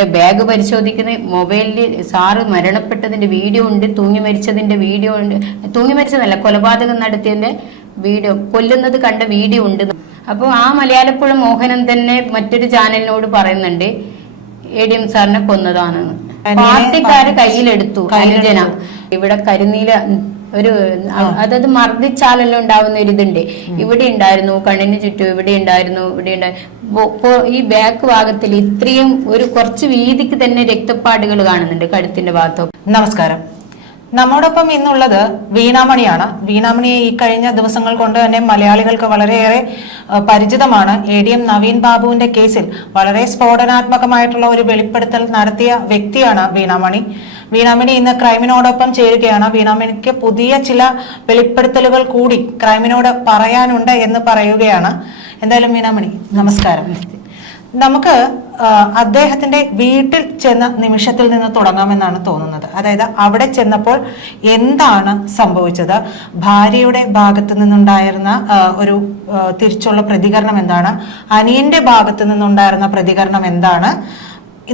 എൻ്റെ ബാഗ് പരിശോധിക്കുന്ന മൊബൈലിൽ സാറ് മരണപ്പെട്ടതിൻ്റെ വീഡിയോ ഉണ്ട്, തൂങ്ങി മരിച്ചതിൻ്റെ വീഡിയോ ഉണ്ട്, തൂങ്ങി മരിച്ചതല്ല കൊലപാതകം നടത്തിയതിൻ്റെ വീഡിയോ, കൊല്ലുന്നത് കണ്ട വീഡിയോ ഉണ്ട്. അപ്പോൾ ആ മലയാളപ്പുഴ മോഹനൻ തന്നെ മറ്റൊരു ചാനലിനോട് പറയുന്നുണ്ട് ADM സാറിനെ കൊന്നതാണെന്ന്. പാർട്ടിക്കാര് കയ്യിലെടുത്തു അനുജന. ഇവിടെ കരിനീല ഒരു അതായത് മർദ്ദിച്ചാലല്ലോ ഉണ്ടാവുന്ന ഒരു ഇതുണ്ട്. ഇവിടെ ഉണ്ടായിരുന്നു, കണ്ണിന് ചുറ്റും ഇവിടെ ഉണ്ടായിരുന്നു, ഇവിടെ ഉണ്ടായിരുന്നു. ഈ ബാക്ക് ഭാഗത്തിൽ ഇത്രയും ഒരു കുറച്ച് വീതിക്ക് തന്നെ രക്തപ്പാടുകൾ കാണുന്നുണ്ട് കഴുത്തിന്റെ ഭാഗത്തൊക്കെ. നമസ്കാരം. നമ്മോടൊപ്പം ഇന്നുള്ളത് വീണാമണിയാണ്. വീണാമണിയെ ഈ കഴിഞ്ഞ ദിവസങ്ങൾ കൊണ്ട് തന്നെ മലയാളികൾക്ക് വളരെയേറെ പരിചിതമാണ്. ADM നവീൻ ബാബുവിന്റെ കേസിൽ വളരെ സ്ഫോടനാത്മകമായിട്ടുള്ള ഒരു വെളിപ്പെടുത്തൽ നടത്തിയ വ്യക്തിയാണ് വീണാമണി. വീണാമണി ഇന്ന് ക്രൈമിനോടൊപ്പം ചേരുകയാണ്. വീണാമണിക്ക് പുതിയ ചില വെളിപ്പെടുത്തലുകൾ കൂടി ക്രൈമിനോട് പറയാനുണ്ട് എന്ന് പറയുകയാണ്. എന്തായാലും വീണാമണി നമസ്കാരം. നമുക്ക് അദ്ദേഹത്തിന്റെ വീട്ടിൽ ചെന്ന നിമിഷത്തിൽ നിന്ന് തുടങ്ങാമെന്നാണ് തോന്നുന്നത്. അതായത് അവിടെ ചെന്നപ്പോൾ എന്താണ് സംഭവിച്ചത്, ഭാര്യയുടെ ഭാഗത്തു നിന്നുണ്ടായിരുന്ന ഒരു തിരിച്ചുള്ള പ്രതികരണം എന്താണ്, അനിയന്റെ ഭാഗത്തു നിന്നുണ്ടായിരുന്ന പ്രതികരണം എന്താണ്,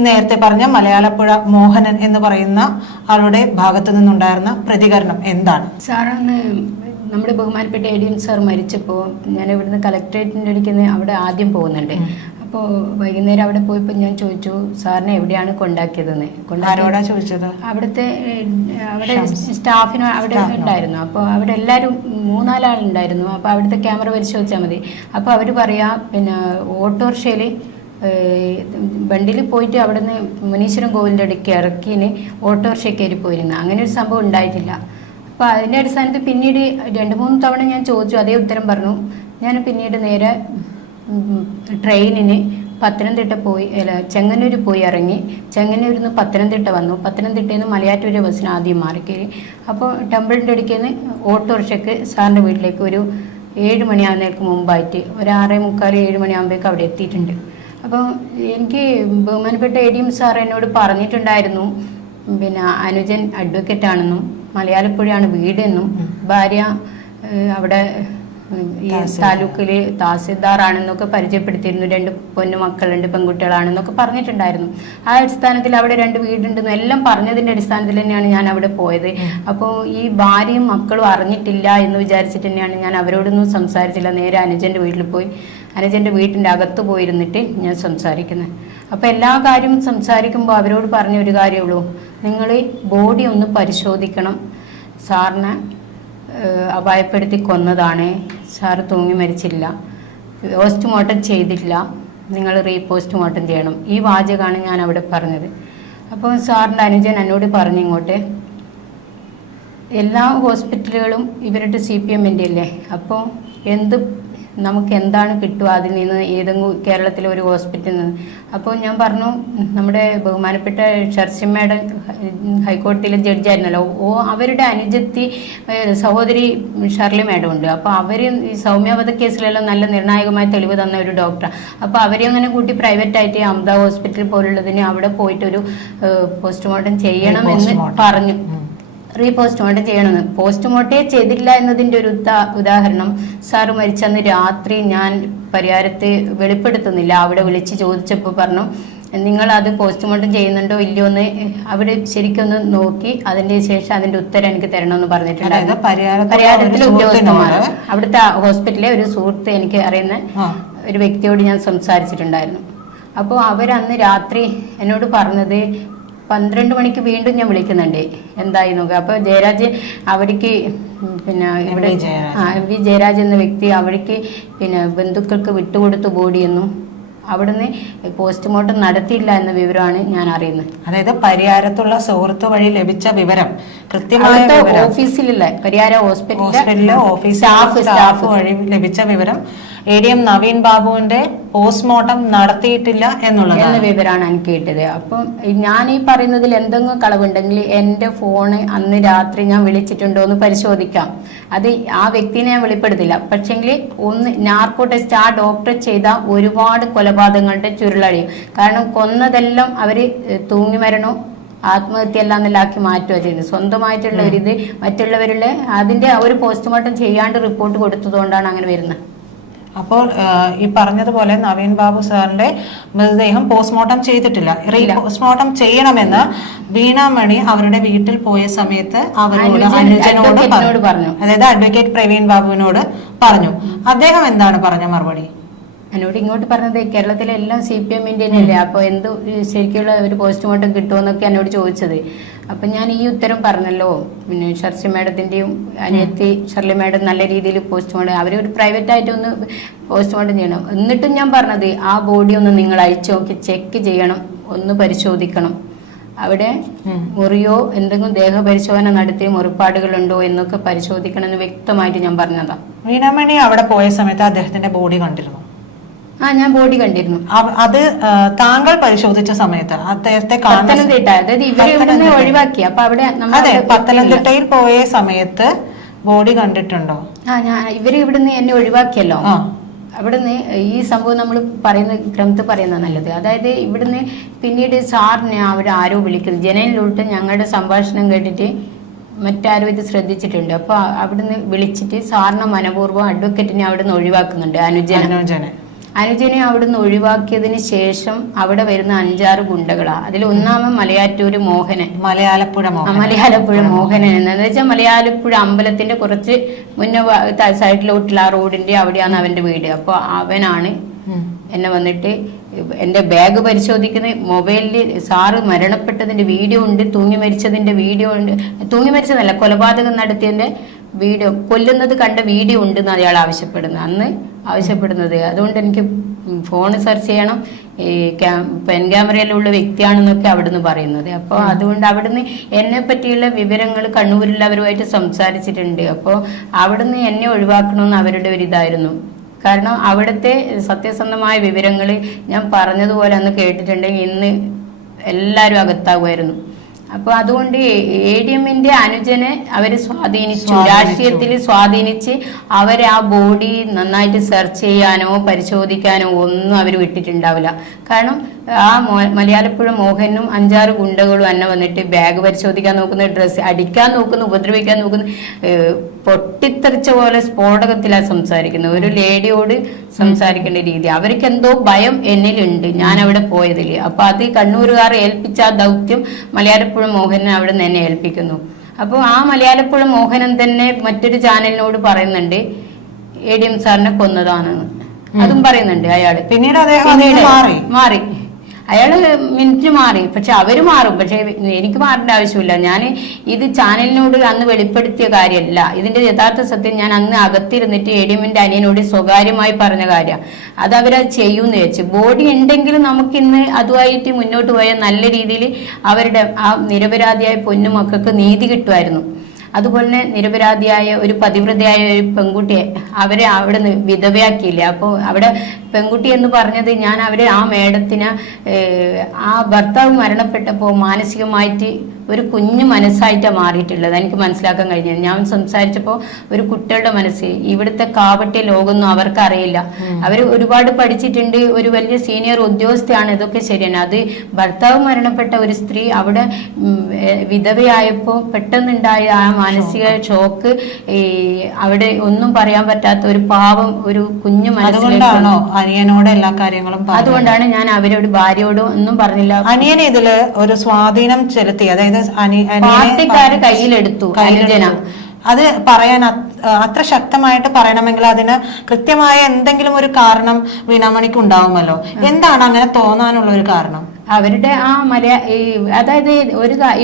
നേരത്തെ പറഞ്ഞ മലയാളപ്പുഴ മോഹനൻ എന്ന് പറയുന്ന ആളുടെ ഭാഗത്തു നിന്നുണ്ടായിരുന്ന പ്രതികരണം എന്താണ്? സാറാണ് നമ്മുടെ ബഹുമാനപ്പെട്ട ADM സാർ മരിച്ചപ്പോൾ ഞാൻ ഇവിടുന്ന് കളക്ടറേറ്റിൻ്റെ അടുക്കുന്ന അവിടെ ആദ്യം പോകുന്നുണ്ട്. അപ്പോൾ വൈകുന്നേരം അവിടെ പോയപ്പോൾ ഞാൻ ചോദിച്ചു സാറിനെ എവിടെയാണ് കൊണ്ടാക്കിയതെന്ന്. ആരോടാ ചോദിച്ചത്? അവിടെ സ്റ്റാഫിന് അവിടെ ഉണ്ടായിരുന്നു. അപ്പോൾ അവിടെ എല്ലാവരും 3-4 ആളുണ്ടായിരുന്നു. അപ്പോൾ അവിടുത്തെ ക്യാമറ പരിശോധിച്ചാൽ മതി. അപ്പോൾ അവർ പറയാ പിന്നെ ഓട്ടോറിക്ഷയിൽ വണ്ടിയിൽ പോയിട്ട് അവിടെ നിന്ന് മുനീശ്വരൻ കോവിലിൻ്റെ അടുക്ക് ഇറക്കിന് ഓട്ടോറിക്ഷ കയറി പോയിരുന്നു. അങ്ങനെ ഒരു സംഭവം ഉണ്ടായിട്ടില്ല. അപ്പോൾ അതിൻ്റെ അടിസ്ഥാനത്തിൽ പിന്നീട് 2-3 തവണ ഞാൻ ചോദിച്ചു, അതേ ഉത്തരം പറഞ്ഞു. ഞാൻ പിന്നീട് നേരെ ട്രെയിനിന് പത്തനംതിട്ട പോയി, ചെങ്ങന്നൂർ പോയി ഇറങ്ങി. ചെങ്ങന്നൂരിൽ നിന്ന് പത്തനംതിട്ട വന്നു. പത്തനംതിട്ടയിൽ നിന്ന് മലയാറ്റൂർ ബസ്സിന് ആദ്യം മാറിക്കയറി. അപ്പോൾ ടെമ്പിളിൻ്റെ അടുക്കൽ നിന്ന് ഓട്ടോറിക്ഷയ്ക്ക് സാറിൻ്റെ വീട്ടിലേക്ക് ഒരു 7 മണിയാകുന്നതിന് മുമ്പായിട്ട് ഒരു 6:45-7 മണിയാകുമ്പോഴേക്ക് അവിടെ എത്തിയിട്ടുണ്ട്. അപ്പോൾ എനിക്ക് ബഹുമാനപ്പെട്ട ADM സാർ എന്നോട് പറഞ്ഞിട്ടുണ്ടായിരുന്നു പിന്നെ അനുജൻ അഡ്വക്കേറ്റ് ആണെന്നും മലയാളപ്പുഴയാണ് വീടെന്നും ഭാര്യ അവിടെ ഈ താലൂക്കിൽ തഹസിൽദാറാണെന്നൊക്കെ പരിചയപ്പെടുത്തിയിരുന്നു. 2 പൊന്നുമക്കളുണ്ട്, പെൺകുട്ടികളാണെന്നൊക്കെ പറഞ്ഞിട്ടുണ്ടായിരുന്നു. ആ അടിസ്ഥാനത്തിൽ അവിടെ 2 വീടുണ്ടെന്നും എല്ലാം പറഞ്ഞതിൻ്റെ അടിസ്ഥാനത്തിൽ തന്നെയാണ് ഞാൻ അവിടെ പോയത്. അപ്പോൾ ഈ ഭാര്യയും മക്കളും അറിഞ്ഞിട്ടില്ല എന്ന് വിചാരിച്ചിട്ട് തന്നെയാണ് ഞാൻ അവരോടൊന്നും സംസാരിച്ചില്ല. നേരെ അനുജൻ്റെ വീട്ടിൽ പോയി അനുജൻ്റെ വീട്ടിൻ്റെ അകത്ത് പോയിരുന്നിട്ട് ഞാൻ സംസാരിക്കുന്നത്. അപ്പോൾ എല്ലാ കാര്യവും സംസാരിക്കുമ്പോൾ അവരോട് പറഞ്ഞ ഒരു കാര്യമുള്ളൂ, നിങ്ങൾ ബോഡി ഒന്ന് പരിശോധിക്കണം, സാറിനെ അപായപ്പെടുത്തി കൊന്നതാണ്, സാറ് തൂങ്ങി മരിച്ചില്ല, പോസ്റ്റ്മോർട്ടം ചെയ്തില്ല, നിങ്ങൾ പോസ്റ്റ്മോർട്ടം ചെയ്യണം. ഈ വാചകമാണ് ഞാൻ അവിടെ പറഞ്ഞത്. അപ്പോൾ സാറിൻ്റെ അനുജൻ എന്നോട് പറഞ്ഞു ഇങ്ങോട്ട്, എല്ലാ ഹോസ്പിറ്റലുകളും ഇവരുടെ CPM-ൻ്റെ അല്ലേ, അപ്പോൾ നമുക്ക് എന്താണ് കിട്ടുക അതിൽ നിന്ന് ഏതെങ്കിലും കേരളത്തിലെ ഒരു ഹോസ്പിറ്റലിൽ നിന്ന്. അപ്പോൾ ഞാൻ പറഞ്ഞു നമ്മുടെ ബഹുമാനപ്പെട്ട ഷർസി മാഡം ഹൈക്കോടതിയിലെ ജഡ്ജായിരുന്നല്ലോ, അവരുടെ അനുജത്തി സഹോദരി ഷർലി മാഡം ഉണ്ട്. അപ്പോൾ അവർ ഈ സൗമ്യവധ കേസിലെല്ലാം നല്ല നിർണായകമായ തെളിവ് തന്ന ഒരു ഡോക്ടറാണ്. അപ്പോൾ അവരെ അങ്ങനെ കൂട്ടി പ്രൈവറ്റായിട്ട് അമൃത ഹോസ്പിറ്റൽ പോലുള്ളതിന് അവിടെ പോയിട്ടൊരു പോസ്റ്റ്മോർട്ടം ചെയ്യണമെന്ന് പറഞ്ഞു. പോസ്റ്റ്മോർട്ടം ചെയ്യണമെന്ന്. പോസ്റ്റ്മോർട്ടേ ചെയ്തില്ല എന്നതിൻ്റെ ഒരു ഉദാഹരണം, സാറ് മരിച്ചന്ന് രാത്രി ഞാൻ പരിഹാരത്തെ വെളിപ്പെടുത്തുന്നില്ല, അവിടെ വിളിച്ച് ചോദിച്ചപ്പോൾ പറഞ്ഞു നിങ്ങൾ അത് പോസ്റ്റ്മോർട്ടം ചെയ്യുന്നുണ്ടോ ഇല്ലയോ എന്ന് അവിടെ ശരിക്കൊന്ന് നോക്കി അതിൻ്റെ ശേഷം അതിൻ്റെ ഉത്തരം എനിക്ക് തരണമെന്ന് പറഞ്ഞിട്ടുണ്ടായിരുന്നു. പരിഹാരത്തിലെ ഉദ്യോഗസ്ഥന്മാർ അവിടുത്തെ ഹോസ്പിറ്റലിലെ ഒരു സുഹൃത്ത് എനിക്ക് അറിയുന്ന ഒരു വ്യക്തിയോട് ഞാൻ സംസാരിച്ചിട്ടുണ്ടായിരുന്നു. അപ്പോൾ അവരന്ന് രാത്രി എന്നോട് പറഞ്ഞത് 12 മണിക്ക് വീണ്ടും ഞാൻ വിളിക്കുന്നുണ്ട് എന്തായി നോക്കുക. അപ്പോൾ ജയരാജ് അവിടേക്ക് പിന്നെ ഇവിടെ MV ജയരാജ് എന്ന വ്യക്തി അവിടേക്ക് പിന്നെ ബന്ധുക്കൾക്ക് വിട്ടുകൊടുത്തു ബോഡിയെന്നും അവിടുന്ന് പോസ്റ്റ്മോർട്ടം നടത്തിയില്ല എന്ന വിവരമാണ് ഞാൻ അറിയുന്നത്. അതായത് പരിയാരത്തുള്ള സുഹൃത്ത് വഴി ലഭിച്ച വിവരം കൃത്യമായ ഓഫീസിലുള്ള പരിയാര ഹോസ്പിറ്റലിലെ സ്റ്റാഫ് വഴി ലഭിച്ച വിവരം ADM നവീൻ ബാബുവിന്റെ പോസ്റ്റ്മോർട്ടം നടത്തിയിട്ടില്ല എന്ന വിവരമാണ് എനിക്ക് കിട്ടിയത്. അപ്പം ഞാൻ ഈ പറയുന്നതിൽ എന്തെങ്കിലും കളവുണ്ടെങ്കിൽ എൻ്റെ ഫോണ് അന്ന് രാത്രി ഞാൻ വിളിച്ചിട്ടുണ്ടോ എന്ന് പരിശോധിക്കാം. അത് ആ വ്യക്തിനെ ഞാൻ വെളിപ്പെടുത്തില്ല. പക്ഷെങ്കിൽ ഒന്ന് നാർക്കോ ടെസ്റ്റ് ആ ഡോക്ടർ ചെയ്ത ഒരുപാട് കൊലപാതകങ്ങളുടെ ചുരുളഴിയും. കാരണം കൊന്നതെല്ലാം അവർ തൂങ്ങി മരണോ ആത്മഹത്യ എല്ലാം എന്നെല്ലാക്കി മാറ്റുക ചെയ്യുന്നത്. സ്വന്തമായിട്ടുള്ള ഒരിത് മറ്റുള്ളവരുടെ അതിൻ്റെ ഒരു പോസ്റ്റ്മോർട്ടം ചെയ്യാണ്ട് റിപ്പോർട്ട് കൊടുത്തതുകൊണ്ടാണ് അങ്ങനെ വരുന്നത്. അപ്പോൾ ഈ പറഞ്ഞതുപോലെ നവീൻ ബാബു സാറിന്റെ മൃതദേഹം പോസ്റ്റ്മോർട്ടം ചെയ്തിട്ടില്ല. പോസ്റ്റ്മോർട്ടം ചെയ്യണമെന്ന് വീണാമണി അവരുടെ വീട്ടിൽ പോയ സമയത്ത് അവരോട് അനുജനോട് പറഞ്ഞു, അതായത് അഡ്വക്കേറ്റ് പ്രവീൺ ബാബുവിനോട് പറഞ്ഞു. അദ്ദേഹം എന്താണ് പറഞ്ഞ മറുപടി? എന്നോട് ഇങ്ങോട്ട് പറഞ്ഞത് കേരളത്തിലെ എല്ലാം CPM-ന്റെ അല്ലേ, അപ്പോൾ എന്ത് ശരിക്കുള്ള ഒരു പോസ്റ്റ്മോർട്ടം കിട്ടുമെന്നൊക്കെ എന്നോട് ചോദിച്ചത്. അപ്പം ഞാൻ ഈ ഉത്തരം പറഞ്ഞല്ലോ. പിന്നെ ഷർസി മാഡത്തിൻ്റെയും അനിയത്തി ഷർലി മാഡം നല്ല രീതിയിൽ പോസ്റ്റ്മോർട്ടം, അവരൊരു പ്രൈവറ്റായിട്ടൊന്ന് പോസ്റ്റ്മോർട്ടം ചെയ്യണം. എന്നിട്ടും ഞാൻ പറഞ്ഞത് ആ ബോഡി ഒന്ന് നിങ്ങൾ അയച്ചു നോക്കി ചെക്ക് ചെയ്യണം, ഒന്ന് പരിശോധിക്കണം. അവിടെ മുറിയോ എന്തെങ്കിലും ദേഹപരിശോധന നടത്തി മുറിപ്പാടുകളുണ്ടോ എന്നൊക്കെ പരിശോധിക്കണം എന്ന് വ്യക്തമായിട്ട് ഞാൻ പറഞ്ഞതാ. വീണാമണി അവിടെ പോയ സമയത്ത് അദ്ദേഹത്തിന്റെ ബോഡി കണ്ടിരുന്നു? ഞാൻ ബോഡി കണ്ടിരുന്നു. അത് താങ്കൾ പരിശോധിച്ച സമയത്ത് അദ്ദേഹത്തെ പത്തനംതിട്ട, അതായത് ഇവരെ ഇവിടുന്ന് ഒഴിവാക്കി. അപ്പൊ അവിടെ അതെ, പത്തനംതിട്ടയിൽ പോയ സമയത്ത് ബോഡി കണ്ടിട്ടുണ്ടോ? ഇവര് ഇവിടുന്ന് എന്നെ ഒഴിവാക്കിയല്ലോ. അവിടുന്ന് ഈ സംഭവം നമ്മൾ ക്രമത്തിൽ പറയുന്നത് നല്ലത്. അതായത് ഇവിടുന്ന് പിന്നീട് സാറിനെ അവിടെ ആരോ വിളിക്കുന്നത്, ജനലിലോട്ട് ഞങ്ങളുടെ സംഭാഷണം കേട്ടിട്ട് മറ്റാരും ഇത് ശ്രദ്ധിച്ചിട്ടുണ്ട്. അപ്പൊ അവിടുന്ന് വിളിച്ചിട്ട് സാറിനെ മനപൂർവ്വം അഡ്വക്കേറ്റിനെ അവിടുന്ന് ഒഴിവാക്കുന്നുണ്ട്. അനുജനെ അവിടുന്ന് ഒഴിവാക്കിയതിന് ശേഷം അവിടെ വരുന്ന 5-6 ഗുണ്ടകളാ. അതിൽ ഒന്നാമൻ മലയാറ്റൂര് മോഹനൻ, മലയാലപ്പുഴ മോഹനൻ എന്ന് വെച്ചാൽ മലയാലപ്പുഴ അമ്പലത്തിന്റെ കുറച്ച് മുന്നേ സൈഡിലോട്ടുള്ള ആ റോഡിന്റെ അവിടെയാണ് അവന്റെ വീട്. അപ്പൊ അവനാണ് എന്നെ വന്നിട്ട് എന്റെ ബാഗ് പരിശോധിക്കുന്ന മൊബൈലിൽ സാറ് മരണപ്പെട്ടതിന്റെ വീഡിയോ ഉണ്ട്, തൂങ്ങി മരിച്ചതിന്റെ വീഡിയോ ഉണ്ട്, തൂങ്ങി മരിച്ചതല്ല കൊലപാതകം നടത്തിയതിന്റെ വീഡിയോ, കൊല്ലുന്നത് കണ്ട വീഡിയോ ഉണ്ടെന്ന് അയാൾ ആവശ്യപ്പെടുന്നത്. അതുകൊണ്ട് എനിക്ക് ഫോൺ സെർച്ച് ചെയ്യണം, ഈ പെൻ ക്യാമറയിലുള്ള വ്യക്തിയാണെന്നൊക്കെ അവിടുന്ന് പറയുന്നത്. അപ്പോൾ അതുകൊണ്ട് അവിടുന്ന് എന്നെ പറ്റിയുള്ള വിവരങ്ങൾ കണ്ണൂരിലുള്ളവരുമായിട്ട് സംസാരിച്ചിട്ടുണ്ട്. അപ്പോൾ അവിടുന്ന് എന്നെ ഒഴിവാക്കണമെന്ന് അവരുടെ ഒരു ഇതായിരുന്നു. കാരണം അവിടുത്തെ സത്യസന്ധമായ വിവരങ്ങൾ ഞാൻ പറഞ്ഞതുപോലെ അന്ന് കേട്ടിട്ടുണ്ടെങ്കിൽ ഇന്ന് എല്ലാവരും അകത്താകുമായിരുന്നു. അപ്പൊ അതുകൊണ്ട് ADM-ന്റെ അനുജനെ അവര് സ്വാധീനിച്ചു, രാഷ്ട്രീയത്തിൽ സ്വാധീനിച്ച് അവരെ ആ ബോഡി നന്നായിട്ട് സെർച്ച് ചെയ്യാനോ പരിശോധിക്കാനോ ഒന്നും അവർ വിട്ടിട്ടുണ്ടാവില്ല. കാരണം ആ മലയാലപ്പുഴ മോഹനും 5-6 ഗുണ്ടകളും എന്നെ വന്നിട്ട് ബാഗ് പരിശോധിക്കാൻ നോക്കുന്ന, ഡ്രസ്സ് അടിക്കാൻ നോക്കുന്ന, ഉപദ്രവിക്കാൻ നോക്കുന്ന, പൊട്ടിത്തെറിച്ച പോലെ സ്ഫോടകത്തിലാണ് സംസാരിക്കുന്നത്. ഒരു ലേഡിയോട് സംസാരിക്കേണ്ട രീതി, അവർക്ക് എന്തോ ഭയം എന്നിലുണ്ട് ഞാൻ അവിടെ പോയതിൽ. അപ്പൊ അത് കണ്ണൂരുകാർ ഏൽപ്പിച്ച ആ ദൗത്യം മലയാലപ്പുഴ മോഹനെ അവിടെ നിന്ന് എന്നെ ഏൽപ്പിക്കുന്നു. അപ്പോൾ ആ മലയാലപ്പുഴ മോഹനൻ തന്നെ മറ്റൊരു ചാനലിനോട് പറയുന്നുണ്ട് ADM സാറിനെ കൊന്നതാണെന്ന്. അതും പറയുന്നുണ്ട് അയാള്. പിന്നീട് മാറി, അയാള് മിനിറ്റ് മാറി. പക്ഷെ അവര് മാറും, പക്ഷെ എനിക്ക് മാറേണ്ട ആവശ്യമില്ല. ഞാൻ ഇത് ചാനലിനോട് അന്ന് വെളിപ്പെടുത്തിയ കാര്യമല്ല. ഇതിന്റെ യഥാർത്ഥ സത്യം ഞാൻ അന്ന് അകത്തിരുന്നിട്ട് ADM-ന്റെ അനിയനോട് സ്വകാര്യമായി പറഞ്ഞ കാര്യം. അത് അവരത് ചെയ്യൂന്ന് വെച്ച്. ബോഡി ഉണ്ടെങ്കിലും നമുക്കിന്ന് അതുമായിട്ട് മുന്നോട്ട് പോയാൽ നല്ല രീതിയിൽ അവരുടെ ആ നിരപരാധിയായ പൊന്നുമക്കൾക്ക് നീതി കിട്ടുമായിരുന്നു. അതുപോലെ തന്നെ നിരപരാധിയായ ഒരു പതിവ്രതയായ ഒരു പെൺകുട്ടിയെ അവരെ അവിടെ വിധവയാക്കിയില്ല. അപ്പോൾ അവിടെ പെൺകുട്ടി എന്ന് പറഞ്ഞത് ഞാൻ അവരെ ആ മേഡത്തിന് ആ ഭർത്താവ് മരണപ്പെട്ടപ്പോൾ മാനസികമായിട്ട് ഒരു കുഞ്ഞു മനസ്സായിട്ടാണ് മാറിയിട്ടുള്ളത്. എനിക്ക് മനസ്സിലാക്കാൻ കഴിഞ്ഞത്. ഞാൻ സംസാരിച്ചപ്പോൾ ഒരു കുട്ടികളുടെ മനസ്സ്, ഇവിടുത്തെ കാവട്യ ലോകമൊന്നും അവർക്ക് അറിയില്ല. അവർ ഒരുപാട് പഠിച്ചിട്ടുണ്ട്, ഒരു വലിയ സീനിയർ ഉദ്യോഗസ്ഥയാണ്, ഇതൊക്കെ ശരിയാണ്. അത് ഭർത്താവ് മരണപ്പെട്ട ഒരു സ്ത്രീ അവിടെ വിധവയായപ്പോൾ പെട്ടെന്നുണ്ടായ ആ മാനസിക ഷോക്ക്, അവിടെ ഒന്നും പറയാൻ പറ്റാത്ത ഒരു പാവം ഒരു കുഞ്ഞു മനസ്സിലാണോ അനിയനോട് എല്ലാ കാര്യങ്ങളും. അതുകൊണ്ടാണ് ഞാൻ അവരോട് ഭാര്യയോട് ഒന്നും പറഞ്ഞില്ല. അനിയൻ ഇതില് ഒരു സ്വാധീനം ചെലുത്തി, അതായത് പാർട്ടിക്കാര് കയ്യിലെടുത്തു അനുജന. അത് പറയാൻ അത്ര ശക്തമായിട്ട് പറയണമെങ്കിൽ അതിന് കൃത്യമായ എന്തെങ്കിലും ഒരു കാരണം വീണാമണിക്ക് ഉണ്ടാവുമല്ലോ. എന്താണ് അങ്ങനെ തോന്നാനുള്ള ഒരു കാരണം? അവരുടെ ആ അതായത്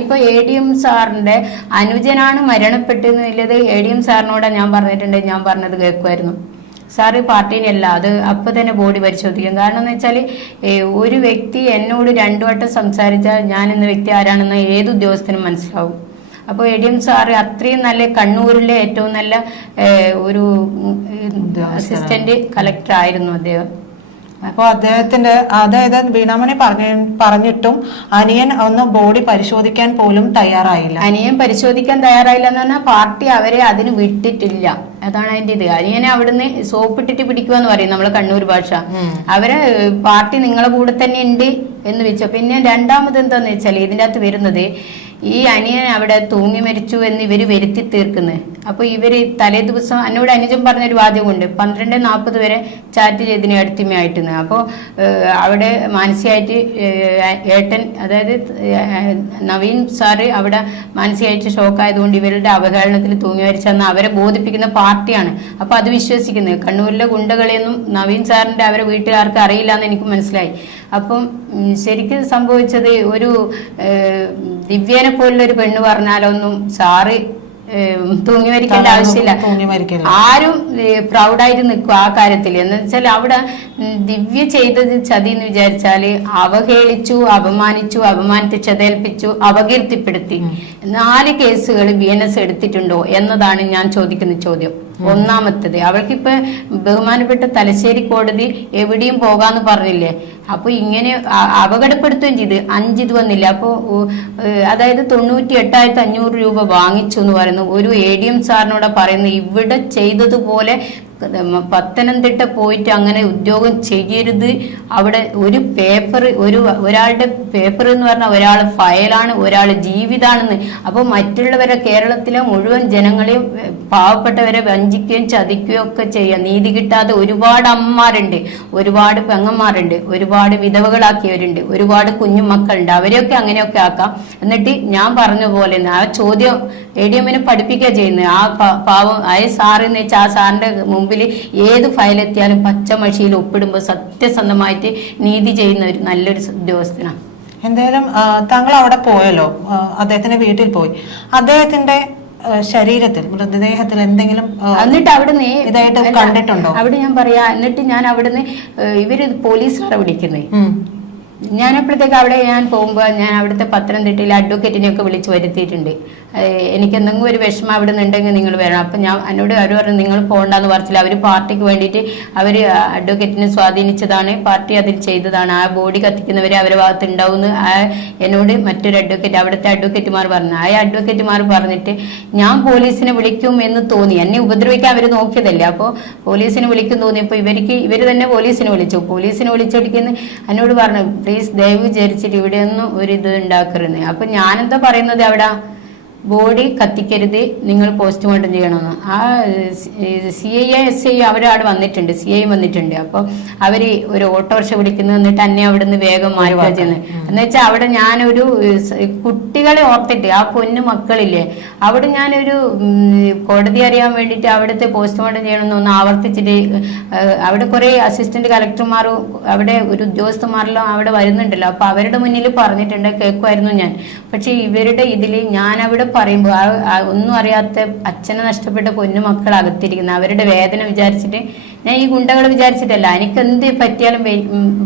ഇപ്പൊ ADM സാറിന്റെ അനുജനാണ് മരണപ്പെട്ടെന്നുള്ളത് ADM സാറിനോടാണ് ഞാൻ പറഞ്ഞിട്ടുണ്ട്. ഞാൻ പറഞ്ഞത് കേൾക്കുമായിരുന്നു. സാറ് പാർട്ടിയിലല്ല, അത് അപ്പൊ തന്നെ ബോഡി പരിശോധിക്കും. കാരണം എന്ന് വെച്ചാൽ ഒരു വ്യക്തി എന്നോട് 2 വട്ടം സംസാരിച്ചാൽ ഞാൻ എന്ന വ്യക്തി ആരാണെന്ന് ഏത് ഉദ്യോഗസ്ഥനും മനസ്സിലാവും. അപ്പോൾ ADM സാറ് അത്രയും നല്ല കണ്ണൂരിലെ ഏറ്റവും നല്ല ഒരു അസിസ്റ്റന്റ് കളക്ടർ ആയിരുന്നു അദ്ദേഹം. അപ്പോൾ അദ്ദേഹത്തിന്റെ, അതായത് വീണാമണി പറഞ്ഞിട്ടും അനിയൻ ഒന്ന് ബോഡി പരിശോധിക്കാൻ പോലും തയ്യാറായില്ല. അനിയൻ പരിശോധിക്കാൻ തയ്യാറായില്ല എന്ന് പറഞ്ഞാൽ പാർട്ടി അവരെ അതിന് വിട്ടിട്ടില്ല. അതാണ് അതിന്റെ ഇത്. അനിയനെ അവിടുന്ന് സോപ്പിട്ടിട്ട് പിടിക്കുവാന്ന് പറയും നമ്മളെ കണ്ണൂർ ഭാഷ. അവരെ പാർട്ടി നിങ്ങളെ കൂടെ തന്നെ ഉണ്ട് എന്ന് വെച്ചു. പിന്നെ രണ്ടാമത് എന്താന്ന് വെച്ചാൽ ഇതിൻ്റെ അകത്ത് വരുന്നത് ഈ അനിയൻ അവിടെ തൂങ്ങി മരിച്ചു എന്ന് ഇവര് വരുത്തി തീർക്കുന്നത്. അപ്പൊ ഇവര് തലേ ദിവസം എന്നോട് അനുജൻ പറഞ്ഞൊരു വാചകമുണ്ട്, 12:40 വരെ ചാറ്റ് ചെയ്തിന് അടുത്തിമയായിട്ടെന്ന്. അപ്പോൾ അവിടെ മാനസികമായിട്ട് ഏട്ടൻ, അതായത് നവീൻ സാറ് അവിടെ മാനസികമായിട്ട് ഷോക്കായതുകൊണ്ട് ഇവരുടെ അവഹേളനത്തിൽ തൂങ്ങി മരിച്ചെന്ന് അവരെ ബോധിപ്പിക്കുന്ന പാർട്ടിയാണ്. അപ്പൊ അത് വിശ്വസിക്കുന്നത്. കണ്ണൂരിലെ ഗുണ്ടകളെയൊന്നും നവീൻ സാറിന്റെ അവരെ വീട്ടുകാർക്ക് അറിയില്ല എന്ന് എനിക്ക് മനസ്സിലായി. അപ്പം ശരിക്കും സംഭവിച്ചത്, ഒരു ദിവ്യേനെ പോലുള്ള ഒരു പെണ്ണ് പറഞ്ഞാലൊന്നും സാറ് തൂങ്ങി മരിക്കേണ്ട ആവശ്യമില്ല. ആരും പ്രൗഡായിട്ട് നിൽക്കും ആ കാര്യത്തിൽ. എന്ന് വെച്ചാൽ അവിടെ ദിവ്യ ചെയ്തത് ചതി എന്ന് വിചാരിച്ചാല് അവഹേളിച്ചു, അപമാനിച്ച് ക്ഷതേൽപ്പിച്ചു, അപകീർത്തിപ്പെടുത്തി. 4 കേസുകൾ BNS എടുത്തിട്ടുണ്ടോ എന്നതാണ് ഞാൻ ചോദിക്കുന്ന ചോദ്യം. ഒന്നാമത്തത്, അവൾക്കിപ്പോ ബഹുമാനപ്പെട്ട തലശ്ശേരി കോടതി എവിടെയും പോകാന്ന് പറഞ്ഞില്ലേ. അപ്പൊ ഇങ്ങനെ അപകടപ്പെടുത്തുകയും ചെയ്ത് 5 ഇത് വന്നില്ല. അപ്പോ അതായത് 98,500 രൂപ വാങ്ങിച്ചു എന്ന് പറയുന്നു. ഒരു ADM സാറിനോട് പറയുന്നത് ഇവിടെ ചെയ്തതുപോലെ പത്തനംതിട്ട പോയിട്ട് അങ്ങനെ ഉദ്യോഗം ചെയ്യരുത്. അവിടെ ഒരു പേപ്പർ, ഒരാളുടെ പേപ്പർ എന്ന് പറഞ്ഞാൽ ഒരാൾ ഫയലാണ്, ഒരാൾ ജീവിതാണെന്ന്. അപ്പോൾ മറ്റുള്ളവരെ, കേരളത്തിലെ മുഴുവൻ ജനങ്ങളെയും പാവപ്പെട്ടവരെ വഞ്ചിക്കുകയും ചതിക്കുകയും ഒക്കെ ചെയ്യാം. നീതി കിട്ടാതെ ഒരുപാട് അമ്മമാരുണ്ട്, ഒരുപാട് പെങ്ങന്മാരുണ്ട്, ഒരുപാട് വിധവകളാക്കിയവരുണ്ട്, ഒരുപാട് കുഞ്ഞു മക്കളുണ്ട്. അവരെയൊക്കെ അങ്ങനെയൊക്കെ ആക്കാം. എന്നിട്ട് ഞാൻ പറഞ്ഞ പോലെ ആ ചോദ്യം ADMനെ പഠിപ്പിക്കുക ചെയ്യുന്നത്. ആ പാവം സാറെന്ന് വെച്ചാൽ ആ സാറിന്റെ മുമ്പിൽ ഏത് ഫയലെത്തിയാലും പച്ചമഷിയിൽ ഒപ്പിടുമ്പോൾ സത്യസന്ധമായിട്ട് നീതി ചെയ്യുന്ന ഒരു നല്ലൊരു ഉദ്യോഗസ്ഥനാണ്. എന്തായാലും താങ്കൾ അവിടെ പോയല്ലോ, അദ്ദേഹത്തിന്റെ വീട്ടിൽ പോയി. അദ്ദേഹത്തിന്റെ ശരീരത്തിൽ, മൃതദേഹത്തിൽ എന്തെങ്കിലും എന്നിട്ട് അവിടുന്ന് ഇതായിട്ട് കണ്ടിട്ടുണ്ടോ? അവിടെ ഞാൻ പറയാ, എന്നിട്ട് ഞാൻ അവിടുന്ന് ഇവര് പോലീസുകാരെ വിളിക്കുന്നത്. ഞാനപ്പോഴത്തേക്ക് അവിടെ ഞാൻ പോകുമ്പോൾ ഞാൻ അവിടുത്തെ പത്തനംതിട്ടയിലെ അഡ്വക്കേറ്റിനെയൊക്കെ വിളിച്ച് വരുത്തിയിട്ടുണ്ട്. എനിക്ക് എന്തെങ്കിലും ഒരു വിഷമം അവിടെ നിന്നുണ്ടെങ്കിൽ നിങ്ങൾ വരണം. അപ്പം ഞാൻ എന്നോട് അവർ പറഞ്ഞു നിങ്ങൾ പോകണ്ടെന്ന് പറഞ്ഞില്ല. അവർ പാർട്ടിക്ക് വേണ്ടിയിട്ട് അവർ അഡ്വക്കേറ്റിനെ സ്വാധീനിച്ചതാണ്, പാർട്ടി അതിൽ ചെയ്തതാണ്. ആ ബോഡി കത്തിക്കുന്നവരെ അവരുടെ ഭാഗത്ത് ഉണ്ടാവുമെന്ന് എന്നോട് മറ്റൊരു അഡ്വക്കേറ്റ്, അവിടുത്തെ അഡ്വക്കേറ്റുമാർ പറഞ്ഞു. ആ അഡ്വക്കേറ്റുമാർ പറഞ്ഞിട്ട് ഞാൻ പോലീസിനെ വിളിക്കും എന്ന് തോന്നി. എന്നെ ഉപദ്രവിക്കാൻ അവർ നോക്കിയതല്ലേ. അപ്പോൾ പോലീസിനെ വിളിക്കും തോന്നിയപ്പോൾ ഇവർ തന്നെ പോലീസിനെ വിളിച്ചു. പോലീസിനെ വിളിച്ചടിക്കുന്ന എന്നോട് പറഞ്ഞു പ്ലീസ് ദയവ് വിചാരിച്ചിട്ട് ഇവിടെയൊന്നും ഒരു ഇത് ഉണ്ടാക്കരുത്. അപ്പൊ ഞാനെന്താ പറയുന്നത്, അവിടെ ബോഡി കത്തിക്കരുത്, നിങ്ങൾ പോസ്റ്റ്മോർട്ടം ചെയ്യണമെന്ന്. ആ CI SI അവരവിടെ വന്നിട്ടുണ്ട്, CI വന്നിട്ടുണ്ട്. അപ്പോൾ അവര് ഒരു ഓട്ടോറിക്ഷ വിളിക്കുന്നു, എന്നിട്ട് എന്നെ അവിടെ നിന്ന് വേഗം മാറ്റുക ചെയ്യുന്നത്. എന്ന് വെച്ചാൽ അവിടെ ഞാനൊരു കുട്ടികളെ ഓർത്തിട്ട്, ആ പൊന്നു മക്കളില്ലേ, അവിടെ ഞാനൊരു കോടതി അറിയാൻ വേണ്ടിയിട്ട് അവിടുത്തെ പോസ്റ്റ്മോർട്ടം ചെയ്യണമെന്നൊന്ന് ആവർത്തിച്ചിട്ട് അവിടെ കുറെ അസിസ്റ്റന്റ് കളക്ടർമാരും അവിടെ ഒരു ഉദ്യോഗസ്ഥന്മാരെല്ലാം അവിടെ വരുന്നുണ്ടല്ലോ. അപ്പൊ അവരുടെ മുന്നിൽ പറഞ്ഞിട്ടുണ്ട്, കേൾക്കുമായിരുന്നു ഞാൻ. പക്ഷെ ഇവരുടെ ഇതിൽ ഞാൻ അവിടെ പറയുമ്പോൾ ഒന്നും അറിയാത്ത അച്ഛനെ നഷ്ടപ്പെട്ട പൊന്നുമക്കൾ അകത്തിരിക്കുന്ന അവരുടെ വേദന വിചാരിച്ചിട്ട്, ഞാൻ ഈ ഗുണ്ടകൾ വിചാരിച്ചിട്ടല്ല, എനിക്ക് എന്ത് പറ്റിയാലും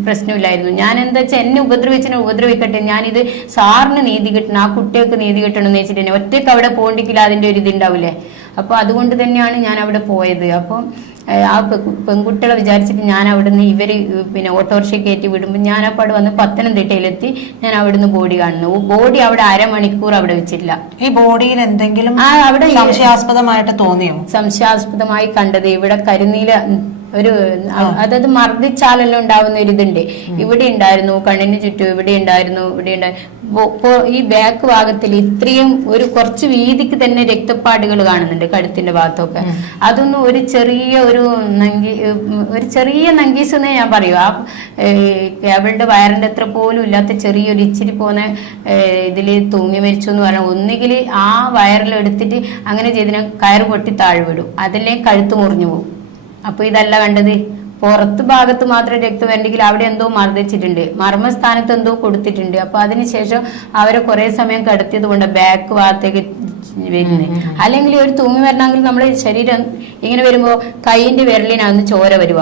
പ്രശ്നമില്ലായിരുന്നു. ഞാൻ എന്താ വെച്ചാൽ എന്നെ ഉപദ്രവിക്കട്ടെ, ഞാനിത് സാറിന് നീതി കിട്ടണം, ആ കുട്ടികൾക്ക് നീതി കിട്ടണം എന്ന് വെച്ചിട്ട് ഒറ്റയ്ക്ക് അവിടെ പോകണ്ടിക്കില്ല, അതിന്റെ ഒരു ഇതുണ്ടാവില്ലേ. അപ്പൊ അതുകൊണ്ട് തന്നെയാണ് ഞാൻ അവിടെ പോയത്. അപ്പം ആ പെൺകുട്ടികളെ വിചാരിച്ചിട്ട് ഞാൻ അവിടുന്ന് ഇവര് പിന്നെ ഓട്ടോറിക്ഷ കയറ്റി വിടുമ്പോൾ ഞാനപ്പോൾ അവിടെ വന്ന് പത്തനംതിട്ടയിലെത്തി. ഞാൻ അവിടുന്ന് ബോഡി കാണുന്നു. ബോഡി അവിടെ 1/2 മണിക്കൂർ അവിടെ വെച്ചിട്ടില്ല. ഈ ബോഡിയിൽ എന്തെങ്കിലും അവിടെ സംശയാസ്പദമായിട്ട് തോന്നിയോ? സംശയാസ്പദമായി കണ്ടത് ഇവിടെ കരിനീല ഒരു, അതായത് മർദ്ദിച്ചാലെല്ലാം ഉണ്ടാവുന്ന ഒരു ഇതുണ്ട്. ഇവിടെ ഉണ്ടായിരുന്നു, കണ്ണിന് ചുറ്റും ഇവിടെ ഉണ്ടായിരുന്നു. ഈ ബാക്ക് ഭാഗത്തിൽ ഇത്രയും ഒരു കുറച്ച് വീതിക്ക് തന്നെ രക്തപ്പാടുകൾ കാണുന്നുണ്ട് കഴുത്തിന്റെ ഭാഗത്തൊക്കെ. അതൊന്നും ഒരു ചെറിയ നങ്കീസ് എന്നേ ഞാൻ പറയൂ. ആ അവളുടെ വയറിന്റെ അത്ര പോലും ഇല്ലാത്ത ചെറിയൊരു ഇച്ചിരി പോന്ന ഇതില് തൂങ്ങി മരിച്ചു എന്ന് പറഞ്ഞാൽ, ഒന്നുകിൽ ആ വയറിലെടുത്തിട്ട് അങ്ങനെ ചെയ്തിന് കയറ് പൊട്ടി താഴെ വിടും, അതല്ലേ കഴുത്ത് മുറിഞ്ഞു പോകും. അപ്പൊ ഇതല്ല കണ്ടത്, പുറത്ത് ഭാഗത്ത് മാത്രം രക്തം വരണ്ടെങ്കിൽ അവിടെ എന്തോ മർദ്ദിച്ചിട്ടുണ്ട്, മർമ്മസ്ഥാനത്ത് എന്തോ കൊടുത്തിട്ടുണ്ട്. അപ്പൊ അതിനുശേഷം അവരെ കുറെ സമയം കിടത്തിയത് കൊണ്ട് ബാക്ക് ഭാഗത്തേക്ക് വരുന്നത്. അല്ലെങ്കിൽ ഒരു തൂങ്ങി വരണമെങ്കിൽ നമ്മുടെ ശരീരം ഇങ്ങനെ വരുമ്പോ കൈയിന്റെ വിരലിനാന്ന് ചോര വരുക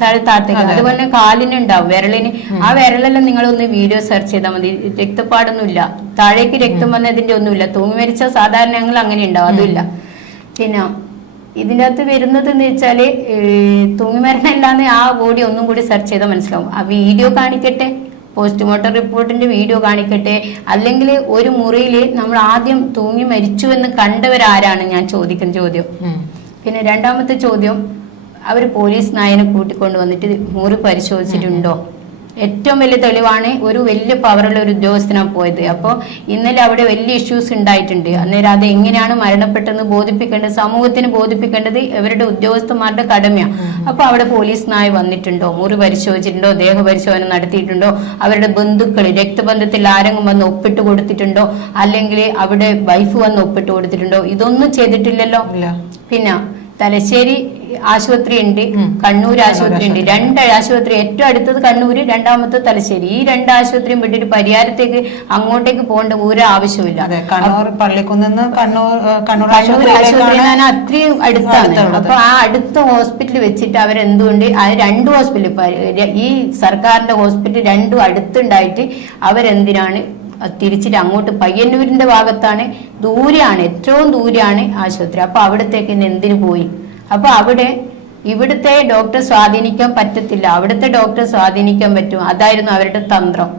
താഴത്തേക്ക്. അതുപോലെ കാലിനുണ്ടാവും, വിരലിന്. ആ വിരലെല്ലാം നിങ്ങളൊന്ന് വീഡിയോ സെർച്ച് ചെയ്താൽ മതി. രക്തപ്പാടൊന്നും ഇല്ല, താഴേക്ക് രക്തം വന്നതിന്റെ ഒന്നുമില്ല. തൂങ്ങി മരിച്ച സാധാരണ ഞങ്ങൾ അങ്ങനെ ഉണ്ടാവും, അതുമില്ല. പിന്നെ ഇതിൻ്റെ അകത്ത് വരുന്നത് എന്ന് വെച്ചാല് തൂങ്ങിമരണമില്ലാന്ന് ആ ബോഡി ഒന്നും കൂടി സെർച്ച് ചെയ്താൽ മനസ്സിലാവും. ആ വീഡിയോ കാണിക്കട്ടെ, പോസ്റ്റ്മോർട്ടം റിപ്പോർട്ടിന്റെ വീഡിയോ കാണിക്കട്ടെ. അല്ലെങ്കിൽ ഒരു മുറിയിൽ നമ്മൾ ആദ്യം തൂങ്ങി മരിച്ചു എന്ന് കണ്ടവരാരാണ് ഞാൻ ചോദിക്കുന്ന ചോദ്യം. പിന്നെ രണ്ടാമത്തെ ചോദ്യം, അവർ പോലീസ് നായനെ കൂട്ടിക്കൊണ്ട് വന്നിട്ട് മുറി പരിശോധിച്ചിട്ടുണ്ടോ ഏറ്റവും വലിയ തെളിവാണ് ഒരു വലിയ പവറുള്ള ഒരു ഉദ്യോഗസ്ഥനാണ് പോയത്. അപ്പോൾ ഇന്നലെ അവിടെ വലിയ ഇഷ്യൂസ് ഉണ്ടായിട്ടുണ്ട്. അന്നേരം അത് എങ്ങനെയാണ് മരണപ്പെട്ടെന്ന് ബോധിപ്പിക്കേണ്ടത്, സമൂഹത്തിന് ബോധിപ്പിക്കേണ്ടത് ഇവരുടെ ഉദ്യോഗസ്ഥന്മാരുടെ കടമയാണ്. അപ്പോൾ അവിടെ പോലീസ് നായ വന്നിട്ടുണ്ടോ, മുറി പരിശോധിച്ചിട്ടുണ്ടോ, ദേഹപരിശോധന നടത്തിയിട്ടുണ്ടോ, അവരുടെ ബന്ധുക്കൾ രക്തബന്ധത്തിൽ ആരെങ്കിലും വന്ന് ഒപ്പിട്ട് കൊടുത്തിട്ടുണ്ടോ, അല്ലെങ്കിൽ അവിടെ വൈഫ് വന്ന് ഒപ്പിട്ട് കൊടുത്തിട്ടുണ്ടോ, ഇതൊന്നും ചെയ്തിട്ടില്ലല്ലോ. പിന്നെ തലശ്ശേരി ആശുപത്രി ഉണ്ട്, കണ്ണൂർ ആശുപത്രി ഉണ്ട്. 2 ആശുപത്രി, ഏറ്റവും അടുത്തത് കണ്ണൂര്, രണ്ടാമത്തെ തലശ്ശേരി. ഈ 2 ആശുപത്രിയും വിട്ടിട്ട് പരിഹാരത്തേക്ക് അങ്ങോട്ടേക്ക് പോകേണ്ട ഒരു ആവശ്യമില്ല. കണ്ണൂർ പള്ളിക്കുന്ന് കണ്ണൂർ ആശുപത്രി അത്രയും അടുത്താണ്. അപ്പൊ ആ അടുത്ത ഹോസ്പിറ്റൽ വെച്ചിട്ട് അവരെന്തുകൊണ്ട് ആ 2 ഹോസ്പിറ്റൽ, ഈ സർക്കാരിന്റെ ഹോസ്പിറ്റൽ 2 അടുത്തുണ്ടായിട്ട് അവരെന്തിനാണ് തിരിച്ചിട്ട് അങ്ങോട്ട് പയ്യന്നൂരിന്റെ ഭാഗത്താണ്, ദൂരെയാണ്, ഏറ്റവും ദൂരെയാണ് ആശുപത്രി. അപ്പൊ അവിടത്തേക്ക് എന്തിനു പോയി? അപ്പൊ അവിടെ ഇവിടുത്തെ ഡോക്ടറെ സ്വാധീനിക്കാൻ പറ്റത്തില്ല, അവിടുത്തെ ഡോക്ടറെ സ്വാധീനിക്കാൻ പറ്റും. അതായിരുന്നു അവരുടെ തന്ത്രം.